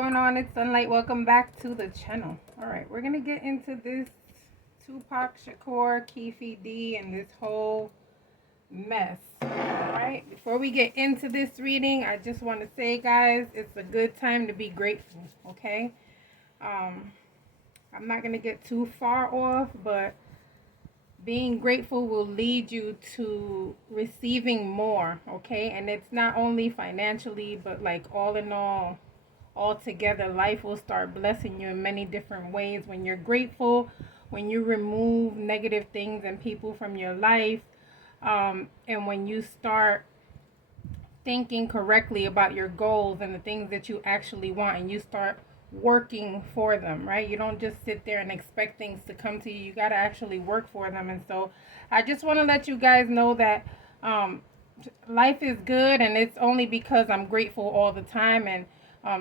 going on? It's Sunlight. Welcome back to the channel. Alright, we're going to get into this Tupac, Shakur, Keefe, D, and this whole mess. Alright, before we get into this reading, I just want to say, guys, it's a good time to be grateful, okay? I'm not going to get too far off, but being grateful will lead you to receiving more, okay? And it's not only financially, but like all in all together, life will start blessing you in many different ways when you're grateful, when you remove negative things and people from your life, and when you start thinking correctly about your goals and the things that you actually want, and you start working for them, right? You don't just sit there and expect things to come to you. You got to actually work for them. And so I just want to let you guys know that life is good, and it's only because I'm grateful all the time. And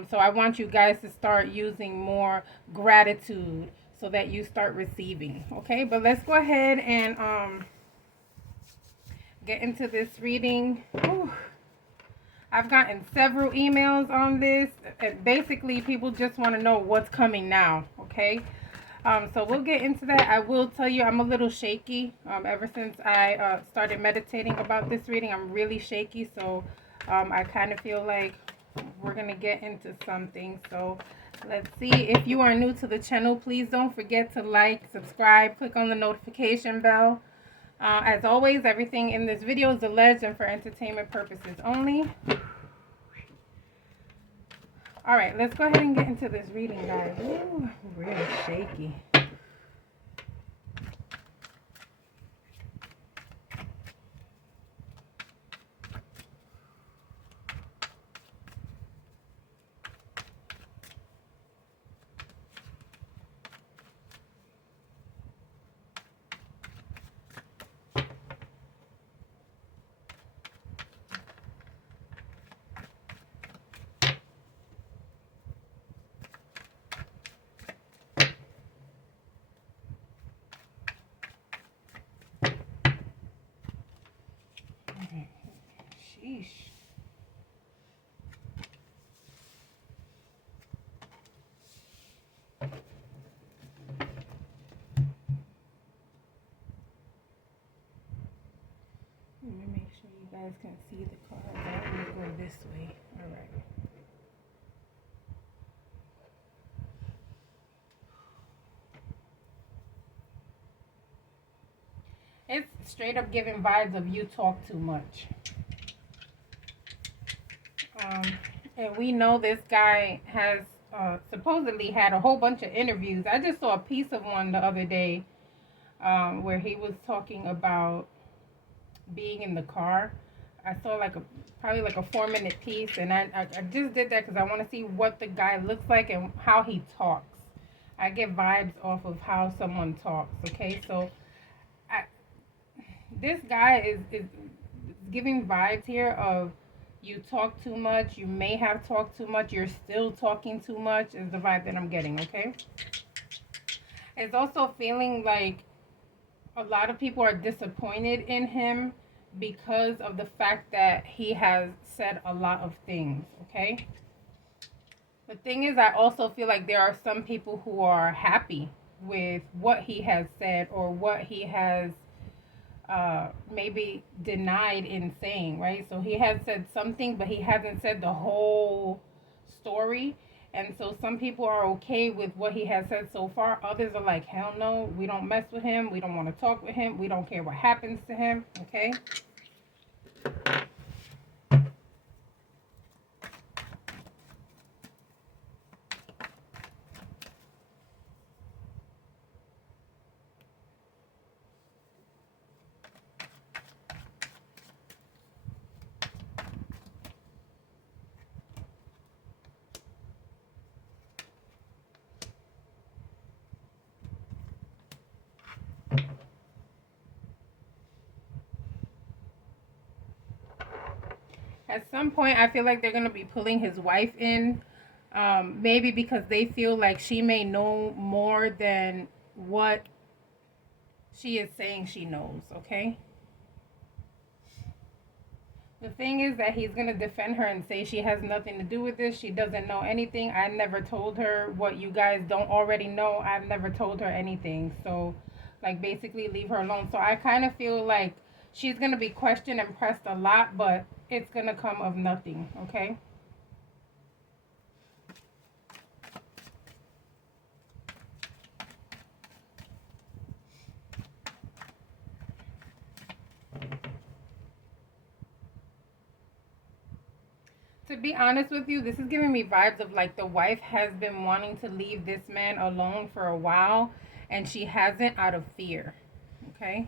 so I want you guys to start using more gratitude so that you start receiving, okay? But let's go ahead and get into this reading. Whew. I've gotten several emails on this. Basically, people just want to know what's coming now, okay? So we'll get into that. I will tell you I'm a little shaky. Ever since I started meditating about this reading, I'm really shaky. So I kind of feel like we're going to get into something. So let's see. If you are new to the channel, please don't forget to like, subscribe, click on the notification bell. As always, everything in this video is alleged and for entertainment purposes only. Alright, let's go ahead and get into this reading, guys. Ooh, really shaky. Sheesh. Let me make sure you guys can see the cards. I'm going to go this way. Alright. It's straight up giving vibes of you talk too much. And we know this guy has supposedly had a whole bunch of interviews. I just saw a piece of one the other day where he was talking about being in the car. I saw probably like a 4-minute piece, and I just did that because I want to see what the guy looks like and how he talks. I get vibes off of how someone talks, okay? So this guy is giving vibes here of you talk too much, you may have talked too much, you're still talking too much is the vibe that I'm getting, okay? It's also feeling like a lot of people are disappointed in him because of the fact that he has said a lot of things, okay? The thing is, I also feel like there are some people who are happy with what he has said or what he has maybe denied in saying, right? So he has said something, but he hasn't said the whole story. And so some people are okay with what he has said so far. Others are like, hell no, we don't mess with him. We don't want to talk with him. We don't care what happens to him, okay? At some point, I feel like they're going to be pulling his wife in. Maybe because they feel like she may know more than what she is saying she knows, okay? The thing is that he's gonna defend her and say she has nothing to do with this. She doesn't know anything. I never told her what you guys don't already know. I've never told her anything. So, like, basically leave her alone. So I kind of feel like she's gonna be questioned and pressed a lot, but it's gonna come of nothing. Okay. To be honest with you, this is giving me vibes of like the wife has been wanting to leave this man alone for a while and she hasn't out of fear. Okay?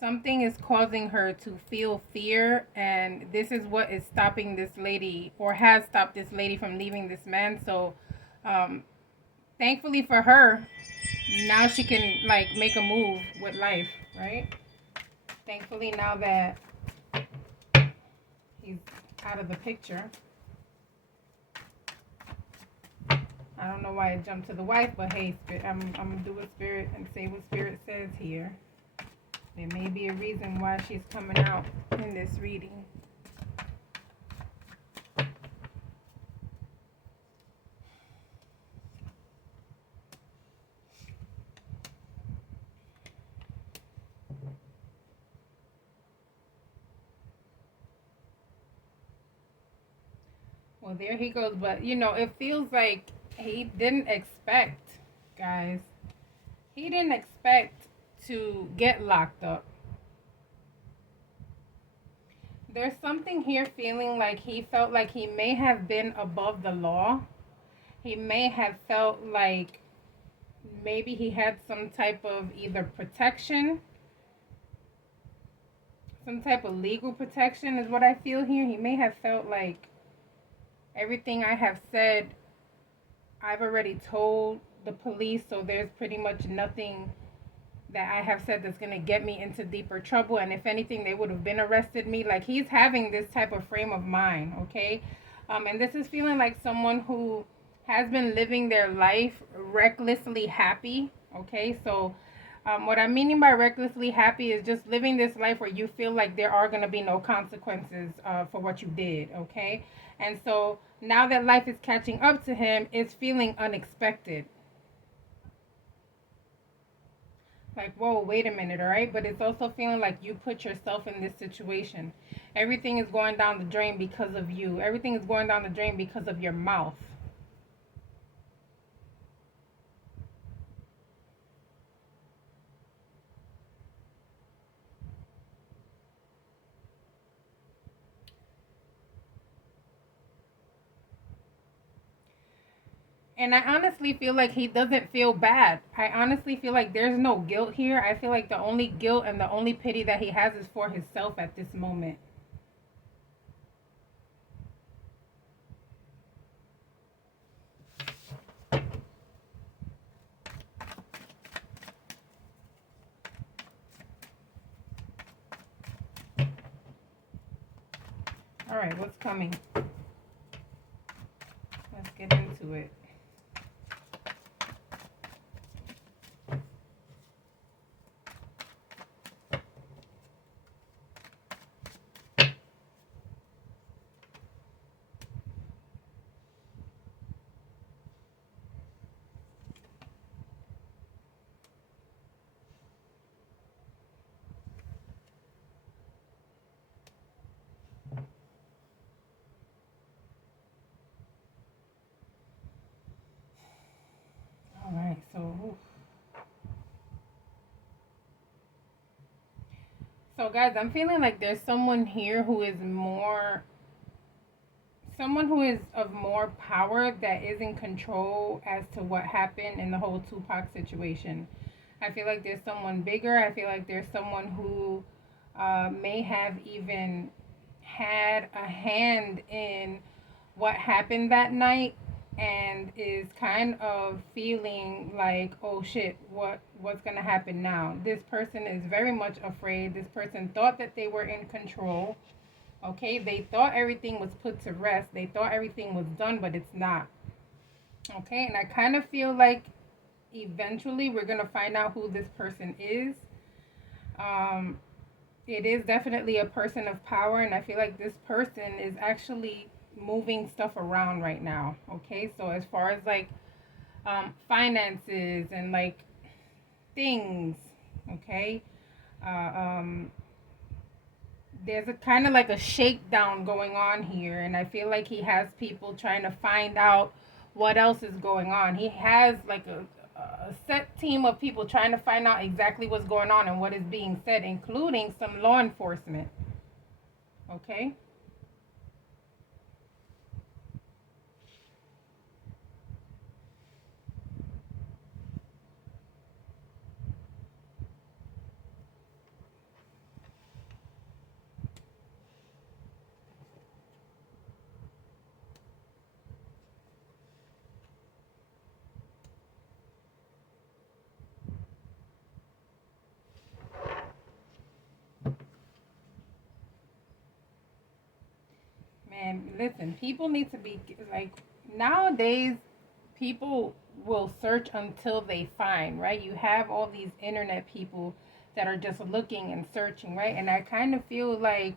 Something is causing her to feel fear, and this is what is stopping this lady or has stopped this lady from leaving this man. So, um, thankfully for her, now she can like make a move with life, right? Thankfully, now that he's out of the picture. I don't know why I jumped to the wife, but hey, I'm gonna do what spirit and say what spirit says here. There may be a reason why she's coming out in this reading. Well, there he goes, but you know, it feels like he didn't expect, guys. He didn't expect to get locked up. There's something here feeling like he felt like he may have been above the law. He may have felt like maybe he had some type of either protection, some type of legal protection is what I feel here. He may have felt like everything I have said, I've already told the police, so there's pretty much nothing that I have said that's going to get me into deeper trouble. And if anything, they would have been arrested me. Like, he's having this type of frame of mind, okay? And this is feeling like someone who has been living their life recklessly happy, okay? So what I'm meaning by recklessly happy is just living this life where you feel like there are going to be no consequences for what you did, okay? And so now that life is catching up to him, it's feeling unexpected. Like, whoa, wait a minute, all right? But it's also feeling like you put yourself in this situation. Everything is going down the drain because of you. Everything is going down the drain because of your mouth. And I honestly feel like he doesn't feel bad. I honestly feel like there's no guilt here. I feel like the only guilt and the only pity that he has is for himself at this moment. All right, what's coming? Let's get into it. All right, so guys, I'm feeling like there's someone here who is more someone who is of more power that is in control as to what happened in the whole Tupac situation. I feel like there's someone bigger. I feel like there's someone who may have even had a hand in what happened that night and is kind of feeling like, oh shit, what's gonna happen now? This person is very much afraid. This person thought that they were in control. Okay, they thought everything was put to rest. They thought everything was done, but it's not. Okay, and I kind of feel like eventually we're gonna find out who this person is. Um, it is definitely a person of power, and I feel like this person is actually moving stuff around right now. Okay, so as far as like finances and like things, okay, uh, um, there's a kind of like a shakedown going on here, and I feel like he has people trying to find out what else is going on. He has like a set team of people trying to find out exactly what's going on and what is being said, including some law enforcement. Okay. Man, listen, people need to be like, nowadays people will search until they find, right? You have all these internet people that are just looking and searching, right? And I kind of feel like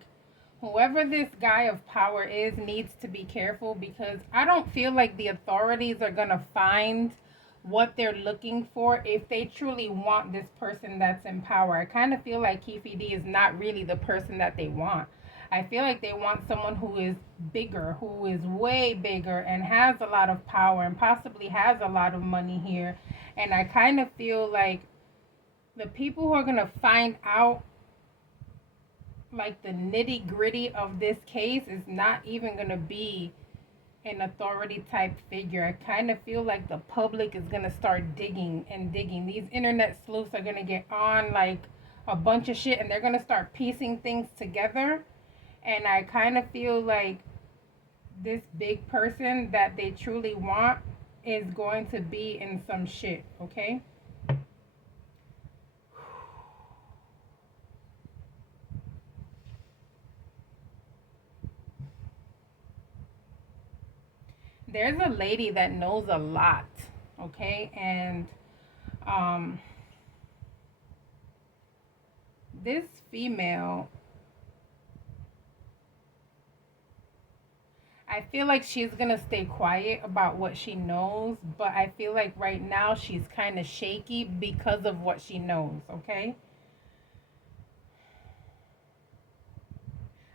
whoever this guy of power is needs to be careful, because I don't feel like the authorities are going to find what they're looking for if they truly want this person that's in power. I kind of feel like Keefe D is not really the person that they want. I feel like they want someone who is bigger, who is way bigger and has a lot of power and possibly has a lot of money here. And I kind of feel like the people who are going to find out like the nitty gritty of this case is not even going to be an authority type figure. I kind of feel like the public is going to start digging and digging. These internet sleuths are going to get on like a bunch of shit, and they're going to start piecing things together. And I kind of feel like this big person that they truly want is going to be in some shit, okay? There's a lady that knows a lot, okay? And um this female, I feel like she's gonna stay quiet about what she knows, but I feel like right now she's kind of shaky because of what she knows, okay?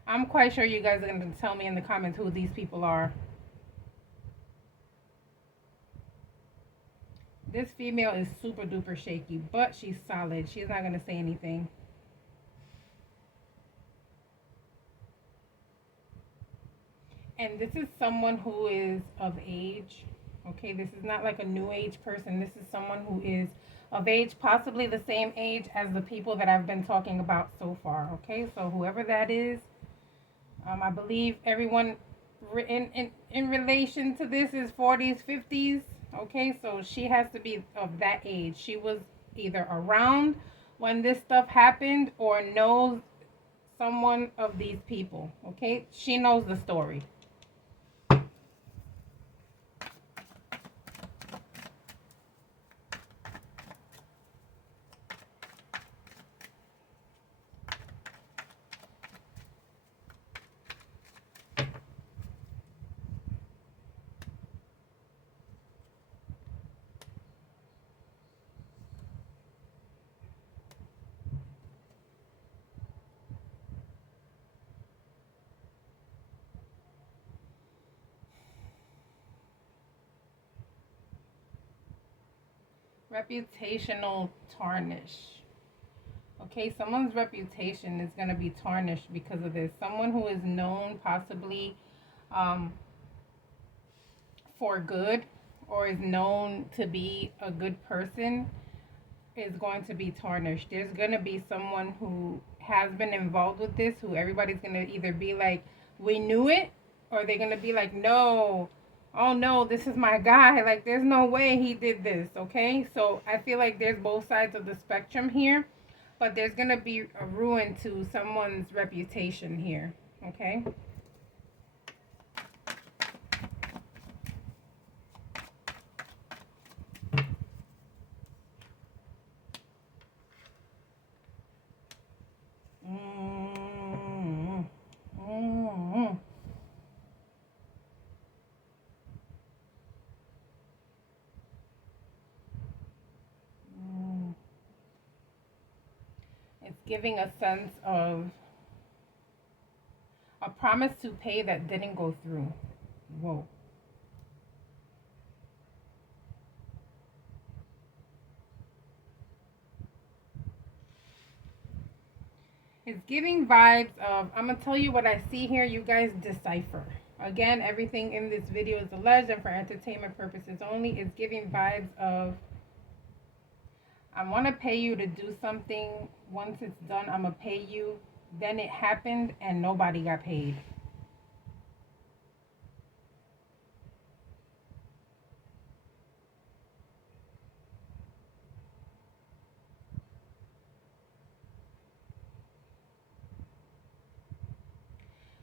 I'm quite sure you guys are gonna tell me in the comments who these people are. This female is super duper shaky, but she's solid. She's not gonna say anything. And this is someone who is of age. Okay, this is not like a new age person. This is someone who is of age, possibly the same age as the people that I've been talking about so far. Okay, so whoever that is, I believe everyone in relation to this is 40s, 50s. Okay, so she has to be of that age. She was either around when this stuff happened or knows someone of these people. Okay, she knows the story. Reputational tarnish. Okay, someone's reputation is going to be tarnished because of this. Someone who is known possibly um, for good, or is known to be a good person, is going to be tarnished. There's going to be someone who has been involved with this who everybody's going to either be like, we knew it, or they're going to be like, no, oh no, this is my guy. Like, there's no way he did this, okay? So I feel like there's both sides of the spectrum here, but there's going to be a ruin to someone's reputation here, okay? giving a sense of a promise to pay that didn't go through. Whoa. It's giving vibes of, I'm going to tell you what I see here. You guys decipher. Again, everything in this video is alleged and for entertainment purposes only. It's giving vibes of, I want to pay you to do something. Once it's done, I'm going to pay you. Then it happened and nobody got paid.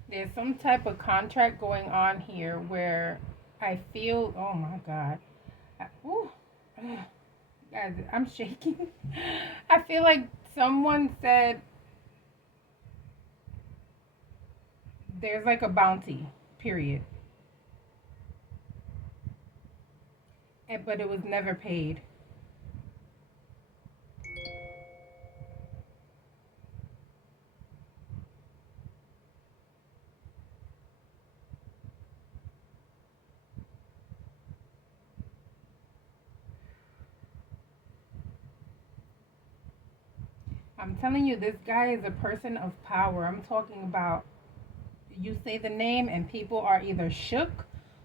There's some type of contract going on here where I feel, oh my God. Ooh, guys, I'm shaking. I feel like someone said there's like a bounty, period. But it was never paid. I'm telling you, this guy is a person of power. I'm talking about, you say the name and people are either shook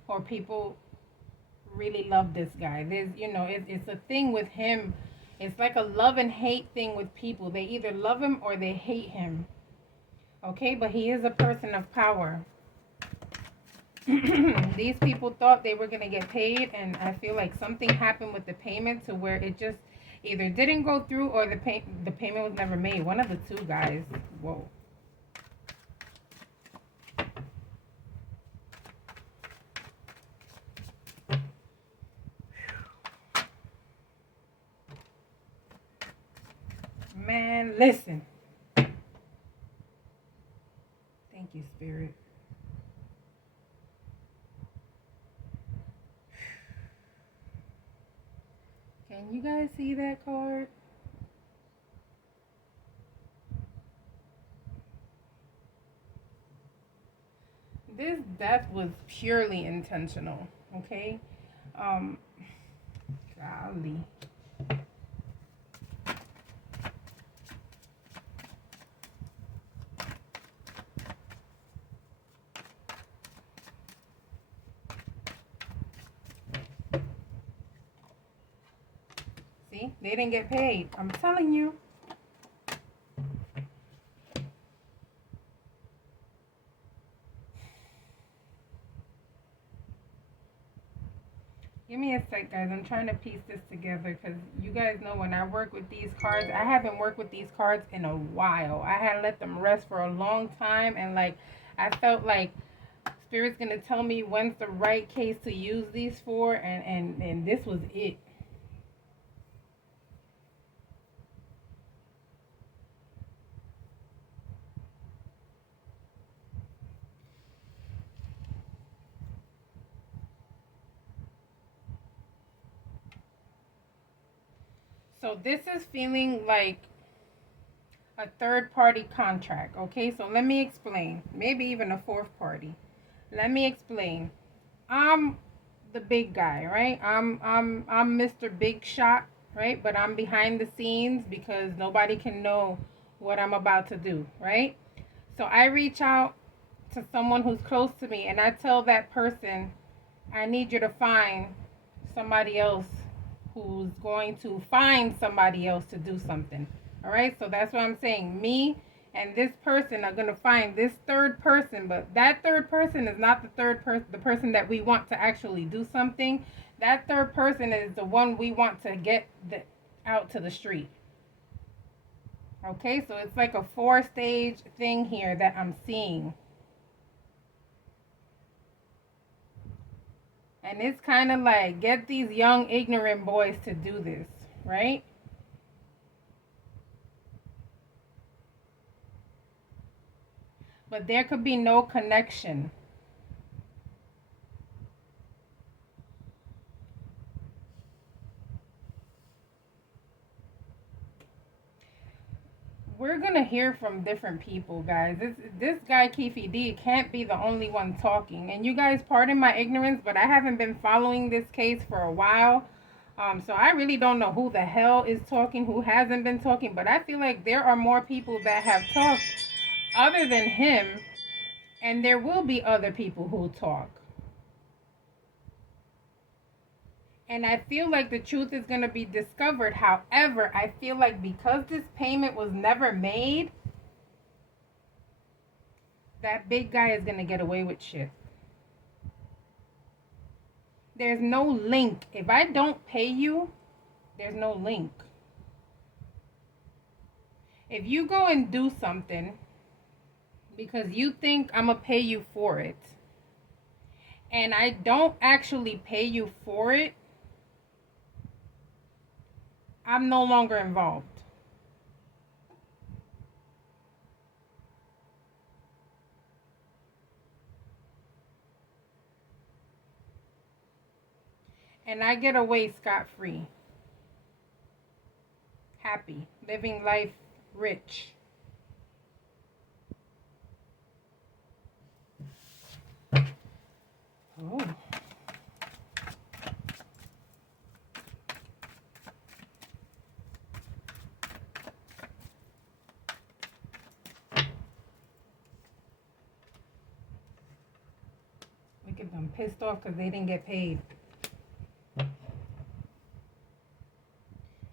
or people really love this guy. There's, it's a thing with him. It's like a love and hate thing with people. They either love him or they hate him. Okay, but he is a person of power. These people thought they were going to get paid, and I feel like something happened with the payment to where it just either didn't go through or the payment was never made. One of the two, guys. Whoa. Man, listen. Thank you, Spirit. Can you guys see that card? This death was purely intentional, okay? Golly. See, they didn't get paid. I'm telling you. Give me a sec, guys. I'm trying to piece this together because you guys know when I work with these cards, I haven't worked with these cards in a while. I had let them rest for a long time, and like I felt like Spirit's gonna tell me when's the right case to use these for, and this was it. So this is feeling like a third party contract. Okay, so let me explain. Maybe even a fourth party. Let me explain. I'm the big guy, right? I'm Mr. Big Shot, right? But I'm behind the scenes because nobody can know what I'm about to do, right? So I reach out to someone who's close to me and I tell that person, I need you to find somebody else who's going to find somebody else to do something. All right, so that's what I'm saying. Me and this person are going to find this third person, but that third person is not the third person, the person that we want to actually do something. That third person is the one we want to get out to the street. Okay, so it's like a 4-stage thing here that I'm seeing. And it's kind of like, get these young, ignorant boys to do this, right? But there could be no connection. we're gonna hear from different people, guys. This guy Keefe D can't be the only one talking. And you guys, pardon my ignorance, but I haven't been following this case for a while. So I really don't know who the hell is talking, who hasn't been talking. But I feel like there are more people that have talked other than him, and there will be other people who talk. And I feel like the truth is going to be discovered. However, I feel like because this payment was never made, that big guy is going to get away with shit. There's no link. If I don't pay you, there's no link. If you go and do something because you think I'm going to pay you for it, and I don't actually pay you for it, I'm no longer involved. And I get away scot-free. Happy. Living life rich. Oh. Look at them, pissed off because they didn't get paid.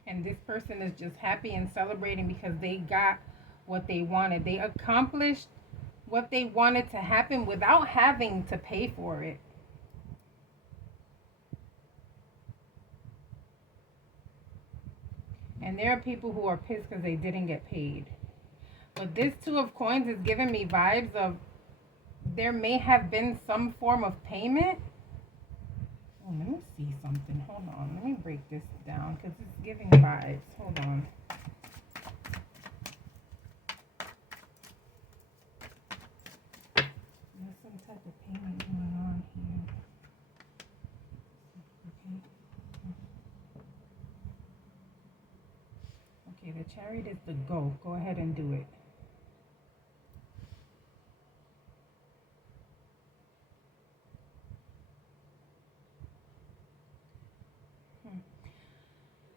And this person is just happy and celebrating because they got what they wanted. They accomplished what they wanted to happen without having to pay for it. And there are people who are pissed because they didn't get paid. But this Two of Coins is giving me vibes of there may have been some form of payment. Oh, let me see something. Hold on. Let me break this down because it's giving vibes. Hold on. There's some type of payment going on here. Okay. Okay, the Chariot is the go. Go ahead and do it.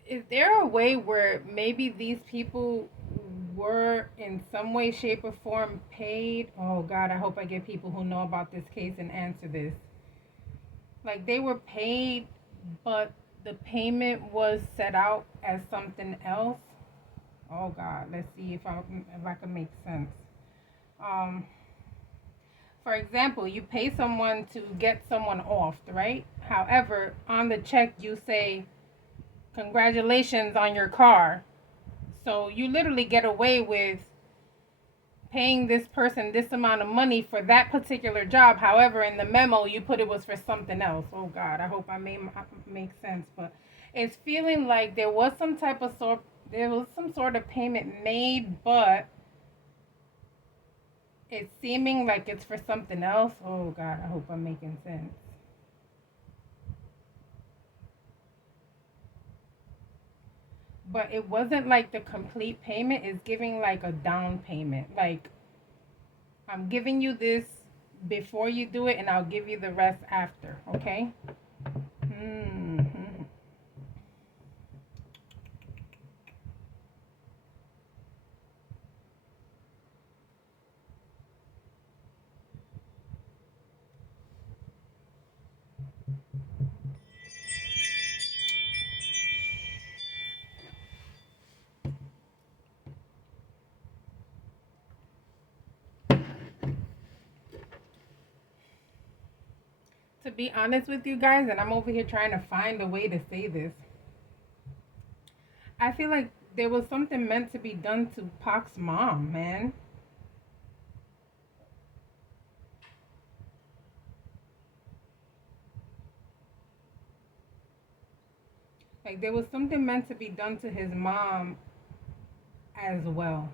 Is there a way where maybe these people were in some way, shape, or form paid? Oh God, I hope I get people who know about this case and answer this. Like they were paid, but the payment was set out as something else. Oh God, let's see if I can make sense. For example, you pay someone to get someone off, right? However, on the check you say, congratulations on your car. So you literally get away with paying this person this amount of money for that particular job. However, in the memo you put it was for something else. Oh God, I hope I make sense. But it's feeling like there was some sort of payment made, but it's seeming like it's for something else. Oh God, I hope I'm making sense. But it wasn't like the complete payment. It's giving like a down payment. Like, I'm giving you this before you do it, and I'll give you the rest after. Okay? Mm-hmm. To be honest with you guys, and I'm over here trying to find a way to say this, I feel like there was something meant to be done to Pac's mom, man. Like, there was something meant to be done to his mom as well.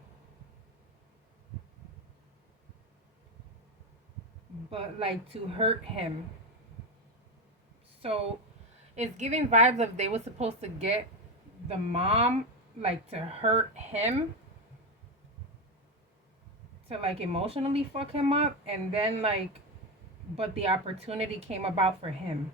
But, like, to hurt him. So, it's giving vibes of they were supposed to get the mom, like, to hurt him. to like emotionally fuck him up, and then like, but the opportunity came about for him.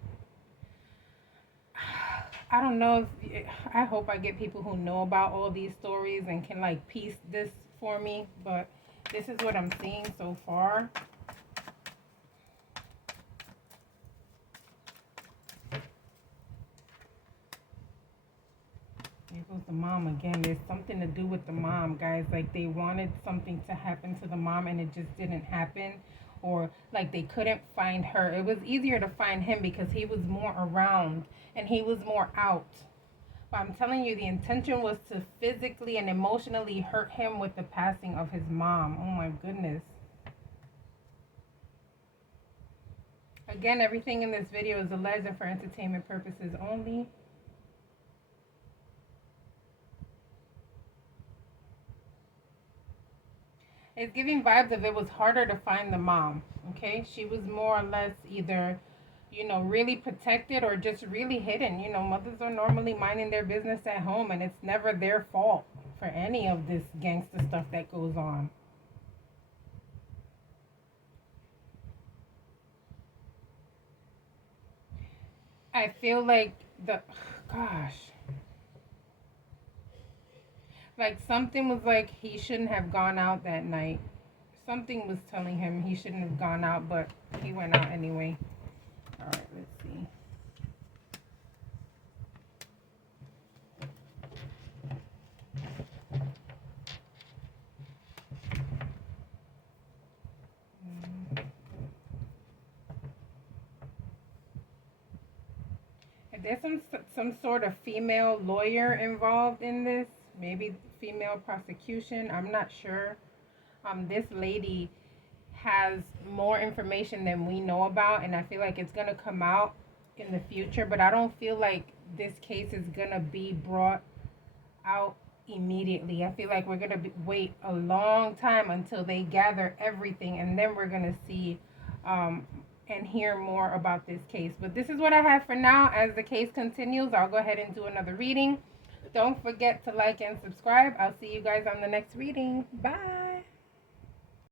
I don't know if I hope I get people who know about all these stories and can like piece this for me, but this is what I'm seeing so far. Here goes the mom again. There's something to do with the mom, guys. Like they wanted something to happen to the mom and it just didn't happen. Or like they couldn't find her. It was easier to find him because he was more around and he was more out. But I'm telling you, the intention was to physically and emotionally hurt him with the passing of his mom. Oh my goodness. Again, everything in this video is alleged and for entertainment purposes only. It's giving vibes of it was harder to find the mom. Okay, she was more or less either, really protected or just really hidden. Mothers are normally minding their business at home, and it's never their fault for any of this gangster stuff that goes on. I feel like gosh, like something was like he shouldn't have gone out that night. Something was telling him he shouldn't have gone out, but he went out anyway. All right, let's see. There's some sort of female lawyer involved in this. Maybe female prosecution. I'm not sure. This lady has more information than we know about, and I feel like it's gonna come out in the future. But I don't feel like this case is gonna be brought out immediately. I feel like we're gonna wait a long time until they gather everything, and then we're gonna see and hear more about this case. But this is what I have for now. As the case continues, I'll go ahead and do another reading. Don't forget to like and subscribe. I'll see you guys on the next reading. Bye.